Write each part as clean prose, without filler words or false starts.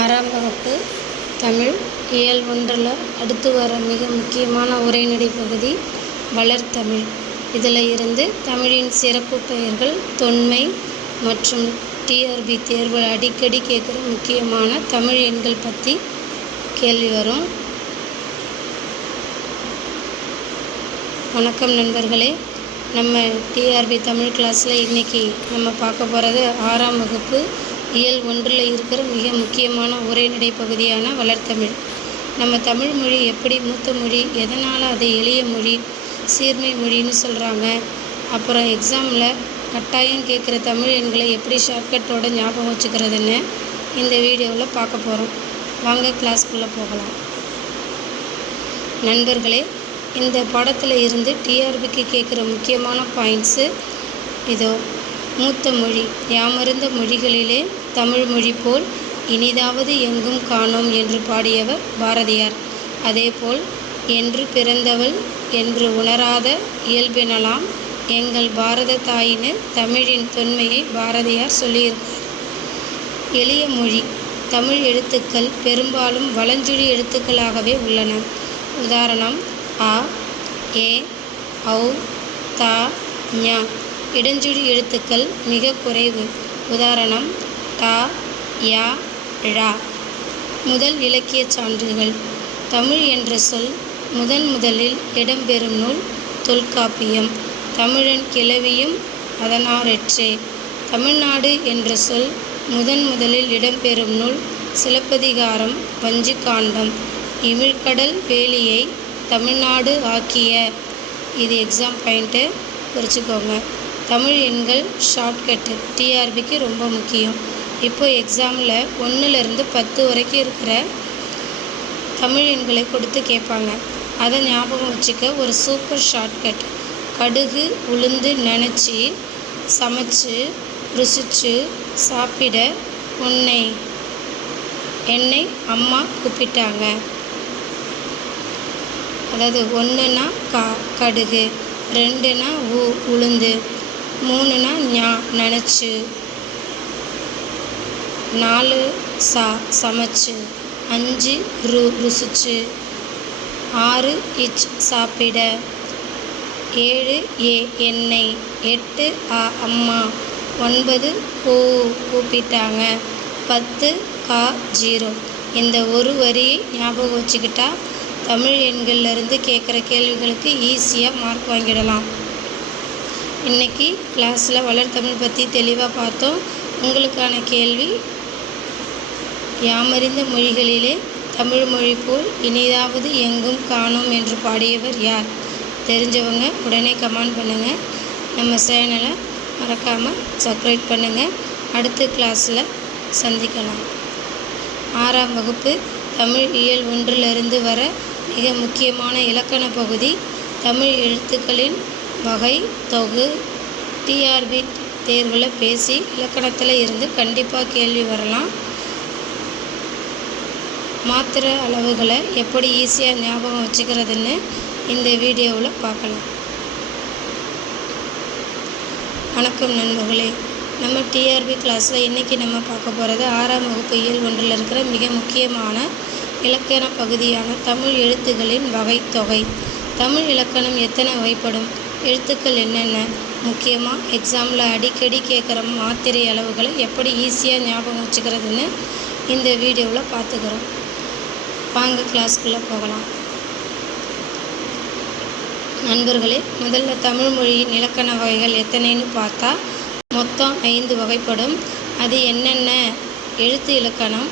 ஆறாம் வகுப்பு தமிழ் இயல் 1ல் அடுத்து வர மிக முக்கியமான உரைநடை பகுதி வளர்தமிழ். இதில் இருந்து தமிழின் சிறப்பு பெயர்கள், தொன்மை மற்றும் டிஆர்பி தேர்வில் அடிக்கடி கேட்குற முக்கியமான தமிழ் எண்கள் பற்றி கேள்வி வரும். வணக்கம் நண்பர்களே, நம்ம டிஆர்பி தமிழ் கிளாஸில் இன்றைக்கி நம்ம பார்க்க போகிறது 6ஆம் வகுப்பு இயல் 1ல் இருக்கிற மிக முக்கியமான உரைநடை பகுதியான வளர்தமிழ். நம்ம தமிழ் மொழி எப்படி மூத்த மொழி, எதனால் அதை எளிய மொழி, சீர்மை மொழின்னு சொல்கிறாங்க, அப்புறம் எக்ஸாமில் கட்டாயம் கேட்குற தமிழ் எண்களை எப்படி ஷார்ட்கட்டோட ஞாபகம் வச்சுக்கிறதுன்னு இந்த வீடியோவில் பார்க்க போகிறோம். வாங்க கிளாஸ்க்குள்ளே போகலாம். நண்பர்களே, இந்த பாடத்தில் இருந்து டிஆர்பிக்கு கேட்குற முக்கியமான பாயிண்ட்ஸு இதோ. மூத்த மொழி. யாமறிந்த மொழிகளிலே தமிழ் மொழி போல் இனிதாவது எங்கும் காணோம் என்று பாடியவர் பாரதியார். அதேபோல் என்று பிறந்தவள் என்று உணராத இயல்பினலாம் எங்கள் பாரத தாயின்னு தமிழின் தொன்மையை பாரதியார் சொல்லியிருக்கார். எளிய மொழி. தமிழ் எழுத்துக்கள் பெரும்பாலும் வலஞ்சுழி எழுத்துக்களாகவே உள்ளன. உதாரணம் அ, ஏ, ஔ, த, ஞ. இடஞ்சுழி எழுத்துக்கள் மிக குறைவு. உதாரணம் ட, ய, ழ. முதல் இலக்கிய சான்றுகள். தமிழ் என்ற சொல் முதலில் இடம்பெறும் நூல் தொல்காப்பியம். தமிழன் கிளவியும் அதனாரெற்றே. தமிழ்நாடு என்ற சொல் முதலில் இடம்பெறும் நூல் சிலப்பதிகாரம், வஞ்சிக்காண்டம். இமிழ்கடல் வேலியை தமிழ்நாடு ஆக்கிய. இது எக்ஸாம் பாயிண்ட்டு, குறிச்சிக்கோங்க. தமிழ் எண்கள் ஷார்ட்கட்டு டிஆர்பிக்கு ரொம்ப முக்கியம். இப்போ எக்ஸாமில் 1லேருந்து 10 வரைக்கும் இருக்கிற தமிழ் எண்களை கொடுத்து கேட்பாங்க. அதை ஞாபகம் வச்சுக்க ஒரு சூப்பர் ஷார்ட்கட். கடுகு உளுந்து நினச்சி சமைச்சு ருசிச்சு சாப்பிட என்னை அம்மா கூப்பிட்டாங்க. அதாவது 1னா கடுகு, 2னா உளுந்து, 3னா நினச்சி, 4 சமைச்சு, 5 ருசிச்சு, 6 சாப்பிட, 7 என்னை, 8 அம்மா, 9 கூப்பிட்டாங்க, 10 0. இந்த ஒரு வரியை ஞாபகம் வச்சுக்கிட்டா தமிழ் எண்கள்லேருந்து கேட்குற கேள்விகளுக்கு ஈஸியாக மார்க் வாங்கிடலாம். இன்றைக்கி கிளாஸில் வளர்தமிழ் பற்றி தெளிவாக பார்த்தோம். உங்களுக்கான கேள்வி, யாமறிந்த மொழிகளிலே தமிழ் மொழி போல் இனிதாவது எங்கும் காணோம் என்று பாடியவர் யார்? தெரிஞ்சவங்க உடனே கமெண்ட் பண்ணுங்கள். நம்ம சேனலை மறக்காமல் சப்ஸ்கிரைப் பண்ணுங்கள். அடுத்த கிளாஸில் சந்திக்கலாம். 6ஆம் வகுப்பு தமிழ் இயல் 1லிருந்து வர மிக முக்கியமான இலக்கண பகுதி தமிழ் எழுத்துக்களின் வகை தொகு. டிஆர்பி தேர்வில் பேசி இலக்கணத்தில் இருந்து கண்டிப்பாக கேள்வி வரலாம். மாத்திர அளவுகளை எப்படி ஈஸியாக ஞாபகம் வச்சுக்கிறதுன்னு இந்த வீடியோவில் பார்க்கலாம். வணக்கம் நண்பர்களே, நம்ம டிஆர்பி கிளாஸில் இன்றைக்கி நம்ம பார்க்க போகிறது 6ஆம் வகுப்பு இயல் 1ல் இருக்கிற மிக முக்கியமான இலக்கண பகுதியான தமிழ் எழுத்துக்களின் வகை தொகை. தமிழ் இலக்கணம் எத்தனை வகைப்படும்? எழுத்துக்கள் என்னென்ன? முக்கியமாக எக்ஸாமில் அடிக்கடி கேட்குற மாத்திரை அளவுகளை எப்படி ஈஸியாக ஞாபகம் வச்சுக்கிறதுன்னு இந்த வீடியோவில் பார்த்துக்கிறோம். வாங்க கிளாஸ்க்குள்ளே போகலாம். நண்பர்களே, முதல்ல தமிழ் மொழியின் இலக்கண வகைகள் எத்தனைன்னு பார்த்தா மொத்தம் 5 வகைப்படும். அது என்னென்ன? எழுத்து இலக்கணம்,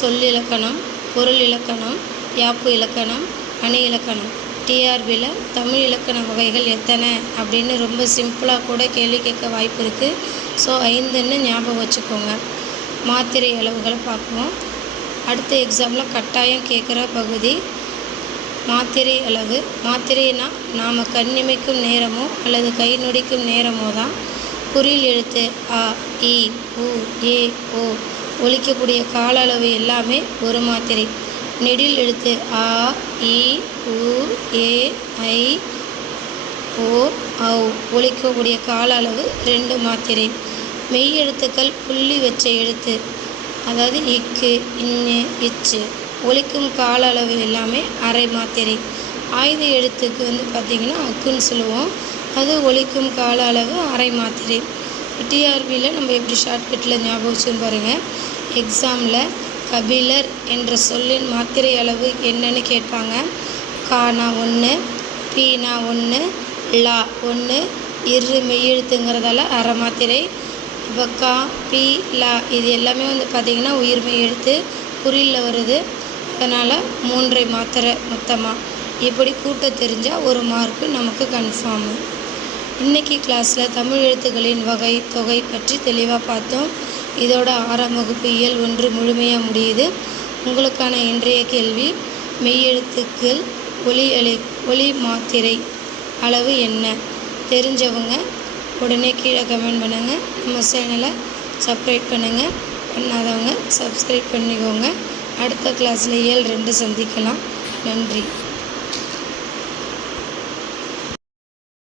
சொல்லிலக்கணம், பொருள் இலக்கணம், யாப்பு இலக்கணம், அணி இலக்கணம். டிஆர்பியில் தமிழ் இலக்கண வகைகள் எத்தனை அப்படின்னு ரொம்ப சிம்பிளாக கூட கேள்வி கேட்க வாய்ப்பு இருக்குது. ஸோ 5ன்னு ஞாபகம் வச்சுக்கோங்க. மாத்திரை அளவுகளை பார்ப்போம். அடுத்த எக்ஸாமில் கட்டாயம் கேட்குற பகுதி மாத்திரை அளவு. மாத்திரைனா நாம் கண்ணிமைக்கும் நேரமோ அல்லது கை நொடிக்கும் நேரமோ தான். குறில் எழுத்து அ, இ, உ, ஏ, ஓ ஒலிக்கக்கூடிய கால அளவு எல்லாமே ஒரு மாத்திரை. நெடில் எழுத்து ஆ, இ, உ, ஏ, ஐ, ஓ, ஔ ஒலிக்கக்கூடிய கால அளவு 2 மாத்திரை. மெய் எழுத்துக்கள் புள்ளி வச்ச எழுத்து அதாவது இக்கு, இன்னு, இச்சு. ஒலிக்கும் கால அளவு எல்லாமே அரை மாத்திரை. ஆயுத எழுத்துக்கு பார்த்திங்கன்னா அக்குன்னு சொல்லுவோம். அது ஒலிக்கும் கால அளவு அரை மாத்திரை. டிஆர்பியில் நம்ம எப்படி ஷார்ட்கட்டில் ஞாபகம் வச்சுன்னு பாருங்கள். எக்ஸாமில் கபிலர் என்ற சொல்லின் மாத்திரை அளவு என்னன்னு கேட்பாங்க. கானா 1, பீனா 1, லா 1, இரு மெய்யெழுத்துங்கிறதால அரை மாத்திரை. இப்போ கா, பி, லா இது எல்லாமே பார்த்திங்கன்னா உயிர்மெய் எழுத்து குறியில் வருது. அதனால் 3 மாத்திரை மொத்தமாக. இப்படி கூட்ட தெரிஞ்சால் 1 மார்க்கு நமக்கு கன்ஃபார்மு. இன்றைக்கி கிளாஸில் தமிழ் எழுத்துக்களின் வகை தொகை பற்றி தெளிவாக பார்த்தோம். இதோட 6ஆம் வகுப்பு இயல் 1 முழுமையாக முடியுது. உங்களுக்கான இன்றைய கேள்வி, மெய்யெழுத்துக்கள் ஒலி மாத்திரை அளவு என்ன? தெரிஞ்சவங்க உடனே கீழே கமெண்ட் பண்ணுங்கள். நம்ம சேனலை சப்ஸ்கிரைப் பண்ணுங்கள். பண்ணாதவங்க சப்ஸ்கிரைப் பண்ணிக்கோங்க. அடுத்த கிளாஸில் இயல் 2 சந்திக்கலாம். நன்றி.